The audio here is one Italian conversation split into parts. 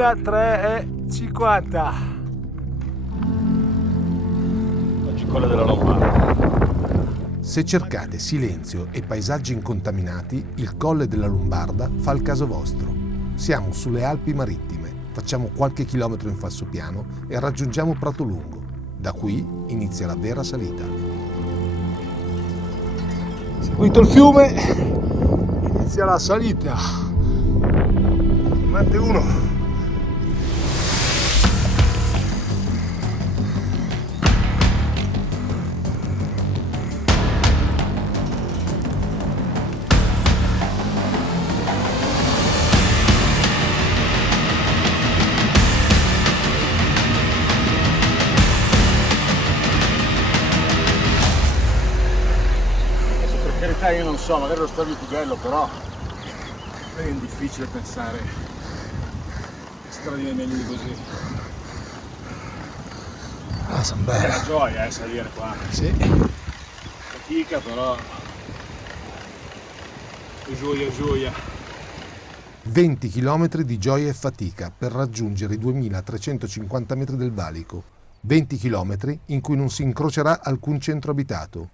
2350. Oggi Colle della Lombarda. Se cercate silenzio e paesaggi incontaminati, il Colle della Lombarda fa il caso vostro. Siamo sulle Alpi Marittime, facciamo qualche chilometro in falsopiano e raggiungiamo Pratolungo. Da qui inizia la vera salita. Seguito il fiume, inizia la salita. Mette uno. Io non so, magari lo stadio più bello, però è difficile pensare che stradine meglio di così. Ah, sono È belle. una gioia salire qua. Sì. Fatica, però gioia, gioia. 20 km di gioia e fatica per raggiungere i 2350 metri del valico. 20 km in cui non si incrocerà alcun centro abitato.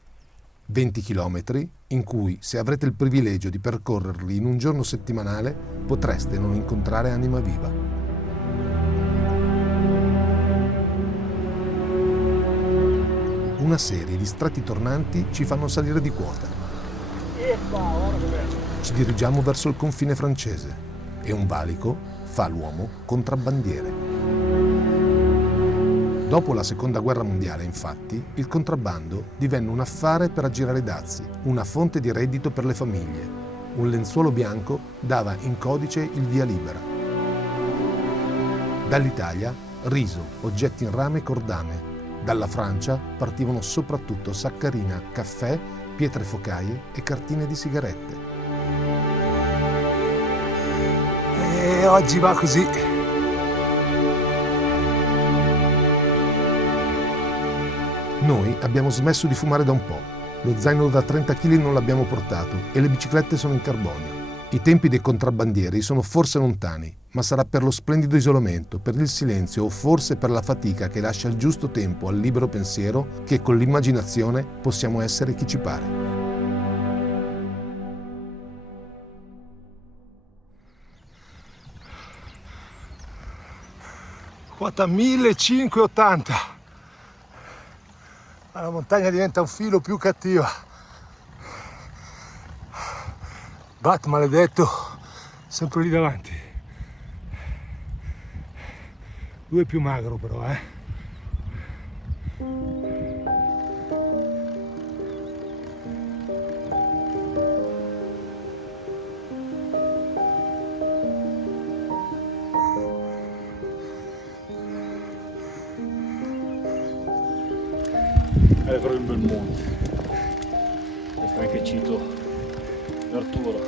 20 km in cui, se avrete il privilegio di percorrerli in un giorno settimanale, potreste non incontrare anima viva. Una serie di strati tornanti ci fanno salire di quota. Ci dirigiamo verso il confine francese e un valico fa l'uomo contrabbandiere. Dopo la Seconda Guerra Mondiale, infatti, il contrabbando divenne un affare per aggirare i dazi, una fonte di reddito per le famiglie. Un lenzuolo bianco dava in codice il via libera. Dall'Italia, riso, oggetti in rame e cordame. Dalla Francia partivano soprattutto saccarina, caffè, pietre focaie e cartine di sigarette. E oggi va così. Noi abbiamo smesso di fumare da un po', lo zaino da 30 kg non l'abbiamo portato e le biciclette sono in carbonio. I tempi dei contrabbandieri sono forse lontani, ma sarà per lo splendido isolamento, per il silenzio o forse per la fatica che lascia il giusto tempo al libero pensiero che con l'immaginazione possiamo essere chi ci pare. Quota 1580. La montagna diventa un filo più cattiva. Bat maledetto, sempre lì davanti. Lui è più magro però, È proprio un bel monte. Questo anche cito Arturo.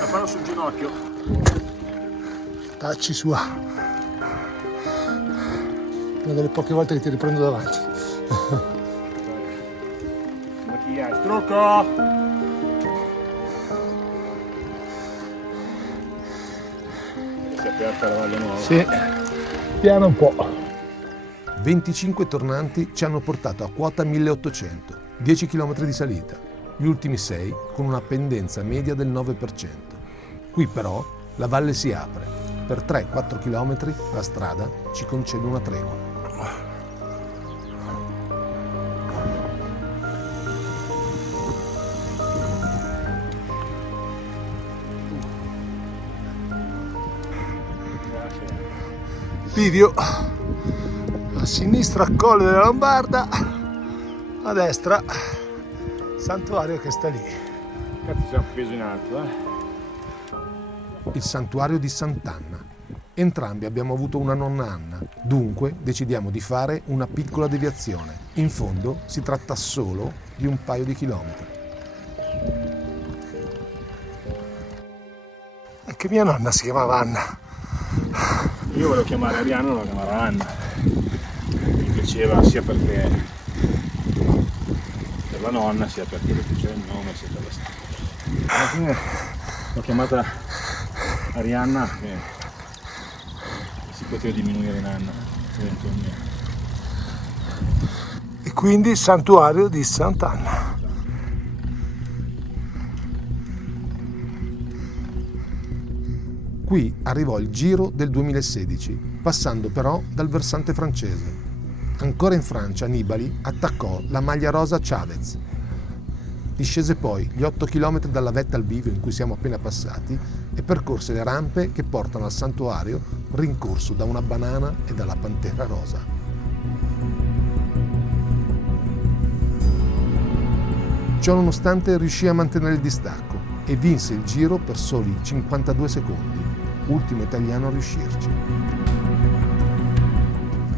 La fanno sul ginocchio. Tacci sua. Una delle poche volte che ti riprendo davanti. Maquillage, trucco! Si è aperta la Valle Nuova. Sì, piano un po'. 25 tornanti ci hanno portato a quota 1800, 10 km di salita, gli ultimi 6 con una pendenza media del 9%. Qui però la valle si apre, per 3-4 km la strada ci concede una tregua. Video. A sinistra Colle della Lombarda, a destra santuario che sta lì. Cazzo, c'è un peso in alto, Il santuario di Sant'Anna. Entrambi abbiamo avuto una nonna Anna, dunque decidiamo di fare una piccola deviazione. In fondo si tratta solo di un paio di chilometri. Anche mia nonna si chiamava Anna. Io volevo chiamare Arianna, non la chiamava Anna. Mi piaceva sia perché per la nonna, sia perché le piaceva il nome, sia per la storia. Alla fine l'ho chiamata Arianna che si poteva diminuire in anno eventualmente. E quindi il santuario di Sant'Anna. Qui arrivò il Giro del 2016, passando però dal versante francese. Ancora in Francia, Nibali attaccò la maglia rosa Chavez. Discese poi gli 8 km dalla vetta al bivio in cui siamo appena passati e percorse le rampe che portano al santuario rincorso da una banana e dalla pantera rosa. Ciononostante riuscì a mantenere il distacco e vinse il Giro per soli 52 secondi, ultimo italiano a riuscirci.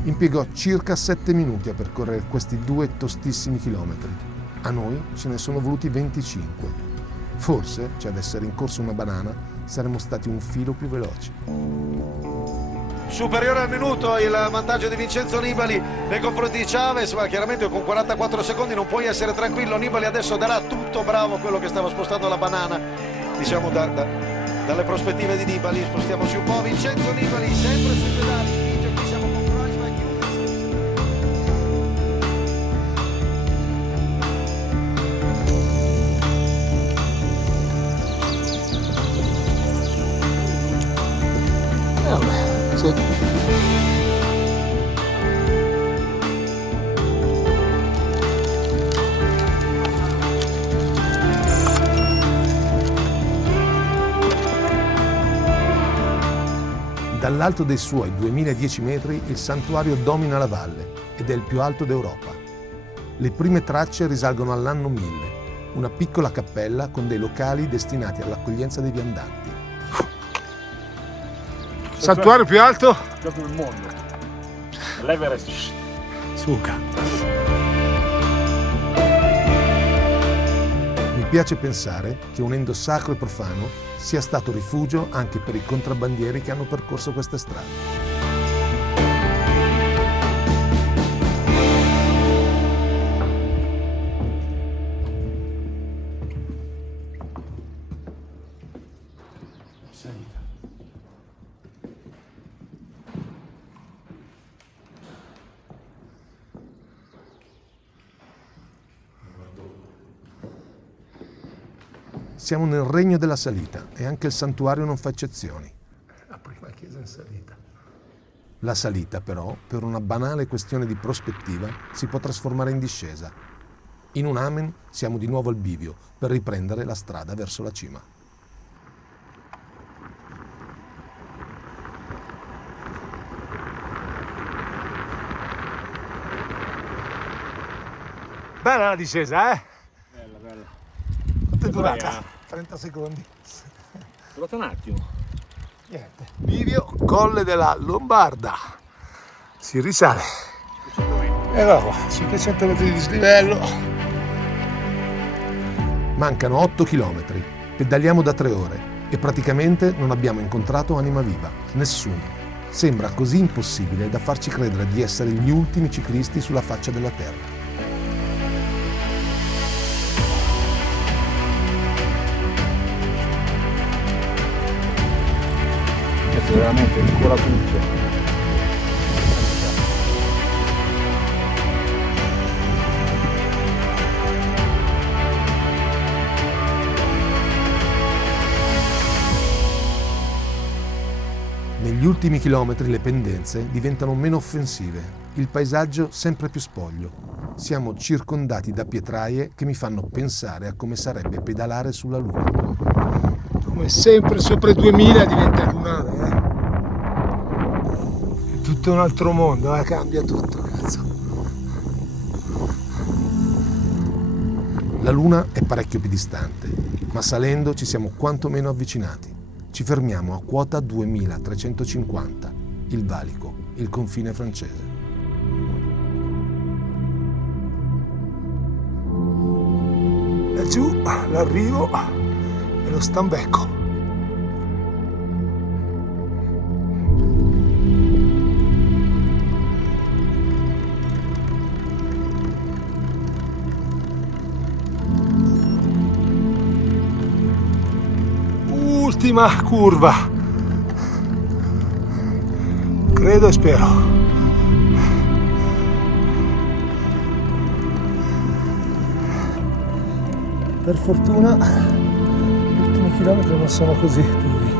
Impiegò circa 7 minuti a percorrere questi 2 tostissimi chilometri. A noi ce ne sono voluti 25. Forse, ci avesse rincorso una banana, saremmo stati un filo più veloci. Superiore al minuto il vantaggio di Vincenzo Nibali nei confronti di Chavez, ma chiaramente con 44 secondi non puoi essere tranquillo. Nibali adesso darà tutto, bravo quello che stava spostando la banana, diciamo dalle prospettive di Nibali. Spostiamoci un po', Vincenzo Nibali sempre sui pedali, spinge, qui siamo con Kreuzberg, Sì. Dall'alto dei suoi 2010 metri il santuario domina la valle ed è il più alto d'Europa. Le prime tracce risalgono all'anno 1000, una piccola cappella con dei locali destinati all'accoglienza dei viandanti. Santuario più alto? Proprio il mondo. L'Everest. Suca. Mi piace pensare che unendo sacro e profano sia stato rifugio anche per i contrabbandieri che hanno percorso queste strade. Siamo nel regno della salita e anche il santuario non fa eccezioni. La prima chiesa in salita. La salita, però, per una banale questione di prospettiva, si può trasformare in discesa. In un amen siamo di nuovo al bivio per riprendere la strada verso la cima. Bella la discesa, eh? Bella, bella. Quanto è Poi, durata? 30 secondi. durata un attimo. Niente. Bivio, Colle della Lombarda. Si risale. 500 metri. E va qua, 500 metri di dislivello. Mancano 8 chilometri, pedaliamo da 3 ore e praticamente non abbiamo incontrato anima viva, nessuno. Sembra così impossibile da farci credere di essere gli ultimi ciclisti sulla faccia della terra. Questo veramente ancora tutto. Negli ultimi chilometri le pendenze diventano meno offensive, il paesaggio sempre più spoglio. Siamo circondati da pietraie che mi fanno pensare a come sarebbe pedalare sulla Luna. Come sempre sopra i 2000 diventa lunare, eh? È tutto un altro mondo, cambia tutto, cazzo. La Luna è parecchio più distante, ma salendo ci siamo quantomeno avvicinati. Ci fermiamo a quota 2350, il valico, il confine francese. Laggiù l'arrivo e lo stambecco. Ultima curva Credo e spero. Per fortuna gli ultimi chilometri non sono così duri.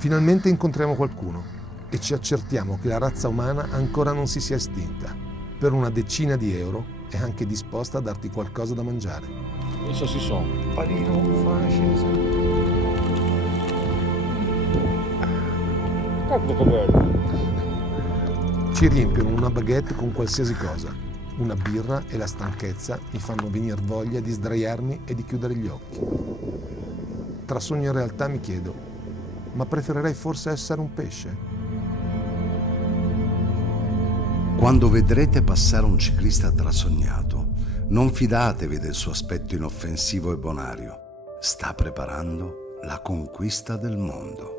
Finalmente incontriamo qualcuno e ci accertiamo che la razza umana ancora non si sia estinta. Per una decina di euro è anche disposta a darti qualcosa da mangiare. Adesso si sono. Panino, fascese. Cazzo che bello. Ci riempiono una baguette con qualsiasi cosa. Una birra e la stanchezza mi fanno venire voglia di sdraiarmi e di chiudere gli occhi. Tra sogno e realtà mi chiedo, ma preferirei forse essere un pesce? Quando vedrete passare un ciclista trasognato, non fidatevi del suo aspetto inoffensivo e bonario. Sta preparando la conquista del mondo.